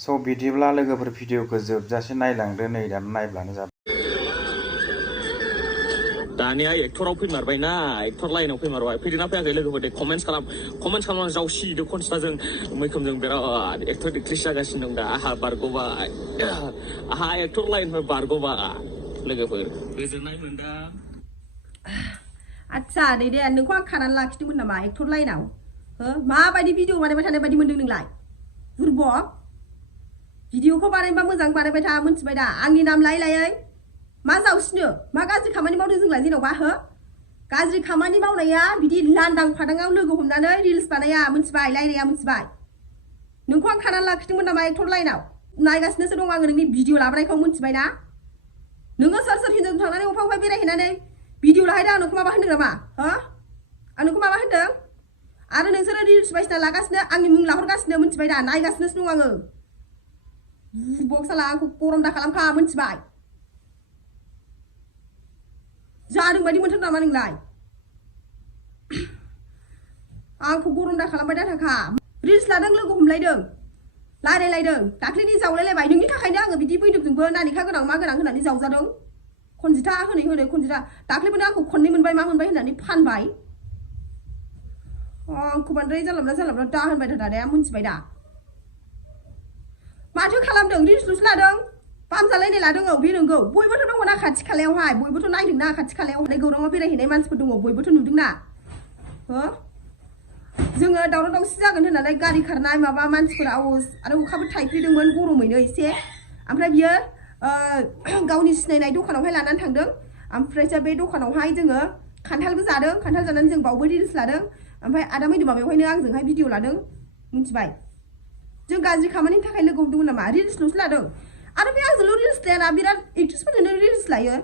स' बिदिब्ला लोगोफोर भिडिअखौ जोबजासे नायलांदो नै दा नायब्लानो जाबाय दानिया एक्टराव फैमारबायना एक्टर लाइनाव फैमारबाय फैदोंना फैयाखै लोगोफोर दे कमेन्ट्स खालामनानै जावसिदो खनस्राजों मैखोमजों बिराद एक्टर एक्ट्रिस जागासिनो दं दा आहा बारग'बाय आहा एक्टर लाइननिफ्राय बारग'बाय लोगोफोर गोजोननाय मोनदों आच्छा दे नोंखौ आं खानानै लाखिदोंमोन नामा एक्टर लाइनाव हो माबायदि भिडिअ बानायबाय थानाय बायदि मोनदों नोंलाय बुरबक भिडिअखौ बानायबा मोजां बानायबाय था मोनथिबाय दा आंनि नाम लायै मा जावसिनो मा गाज्रि खामानि मावदों जोंलाय जेन'बा हो गाज्रि खामानि मावनाया बिदि लांदां फादाङाव लोगो हमनानै रिल्स बानाया मोनथिबाय रायलाया मोनथिबाय नोंखौ आं खानानै लाखिदोंमोन नामा एक्टर लाइनाव नायगासिनोसो दं आङो नोंनि भिडिअ लाबोनायखौ मोनथिबाय ना नोङो सोर हिनजावजों थांनानै अफा बेरायहैनानै भिडिअ लाहैदों आं नोंखौ माबा होनदों नामा हो आं नोंखौ माबा होनदों आरो नोंसोरो रिल्स बायसिना लागासिनो आंनि मुं लाहरगासिनो मोनथिबाय दा नायगासिनोसो दं आङो बुरबक साला आंखौ गरम दा खालामखा मोनथिबाय जादों बायदि मोनथार नामा नोंलाय आंखौ गरम दा खालामबाय दा थाखा रिल्स लादों लोगो हमलायदों रायलायलायदों दाख्लैनि जावलायलायबाय नोंनि थाखायनो आङो बिदि बैदोंजोंबो नानिखा गोनां मा गोनां होननानै जावजादों खनजिथा होनै खनजिथा दाख्लैबो आंखौ खननै मोनबाय मा मोनबाय होननानै फानबाय आंखौ बांद्राय जानला दा होनबाय था दादाया मोनथिबाय दा माथो खालामदों रिल्सल'सो लादों फाहामजालायनाय लादों औ बे नंगौ बयबोथ' दङ ना खाथि खालायावहाय बयबोथ' नायदोंना खाथि खालायाव गौराङाव बेरायहैनाय मानसिफोर दङ बयबोथ' नुदोंना हो जोङो दावराव दावसि जागोन होननानै गारि खारनाय माबा मानसिफोरा आरो अखाबो थाइफ्रिदोंमोन गरमैनो एसे ओमफ्राय बियो गावनि सिनायनाय दखानावहाय लानानै थांदों ओमफ्रायसो बे दखानावहाय जोङो खान्थालबो जादों खान्थाल जानानै जों बावबो रिल्स लादों ओमफ्राय आदा मैदोमा बेवहायनो आंजोंहाय भिडिअ लादों मिथिबाय जों गाज्रि खामानिनि थाखाय लोगो हमदोंमोन नामा रिल्सल'सो लादों आरो बे आंजोंल' रिल्स लायाना बिराद एक्ट्रिसफोरनो रिल्स लायो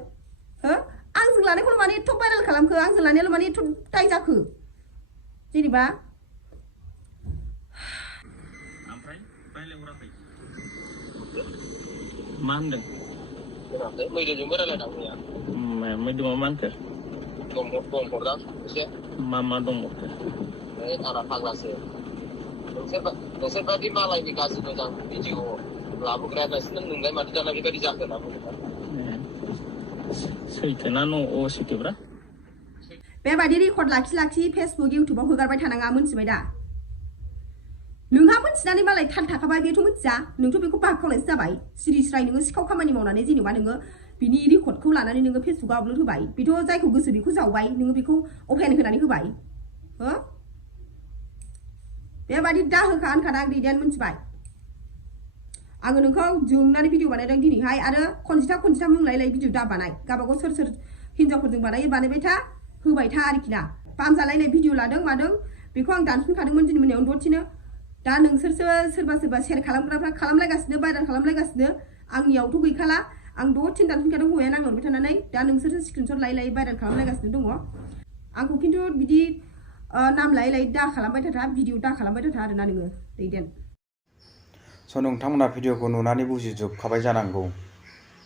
हो आंजों लानायखौल' माने एथ' भाइरेल खालामखो आंजों लानायाल' माने एथ' दाय जाखो जेनेबा ओमफ्राय रायलायहराखै मा होनदों मैदोजोंबो रायलायदों मैदोमा मा होनखो दंहरदां एसे मा दंहरखो आंना फाग्लासो नोंसोर बायदि मालायनि गाज्रि मोजां भिडिअ लाबोग्रायालासिनो नोंलाय माथो दाना बेबायदि जाखो होनना बुंदों सैथोना सैथोब्रा बेबायदि रेकर्ड लाखि फेसबुक इउटुबाव हगारबाय थानाङा मोनथिबाय दा नोंहा मोनथिनानै मालाय थाल थाखाबाय बेथ' मिथिया नोंथ' बेखौ बाखावनायसो जाबाय सिरि स्राय नोङो सिखाव खामानि मावनानै जेनेबा नोङो बिनि रेकर्डखौ लानानै नोङो फेसबुकआव आपल'ड होबाय बेथ' जायखौ गोसो बेखौ जावबाय नोङो बेखौ अपेन होनानै होबाय हो बेबायदि दा होखा होनखादा आं दैदेन मोनथिबाय आङो नोंखौ जोंनानै भिडिअ बानायदों दिनैहाय आरो खनजिथा मुंलायलाय भिडिअ दा बानाय गावबागाव सोर हिनजावफोरजों बानायबाय था होबाय था आरोखि ना फाहामजालायनाय भिडिअ लादों मादों बेखौ आं दानफिनखादोंमोन दिनै मोनायाव दसेनो दा नोंसोरसो सोरबा शेयार खालामग्राफ्रा खालामलायगासिनो भाइरेल खालामलायगासिनो आंनियावथ' गैखाला आं दसेनो दानफिनखादों हौवाया नांहरबाय थानानै दा नोंसोरसो स्क्रिनशट लायै भाइरेल खालामलायगासिनो दङ आंखौ खिन्थु बिदि नाम लायै दा खालामबाय थाथा भिडिअ दा खालामबाय थाथा आरोना नोङो दैदेन स' नोंथांमोना भिडिअखौ नुनानै बुजिजोबखाबाय जानांगौ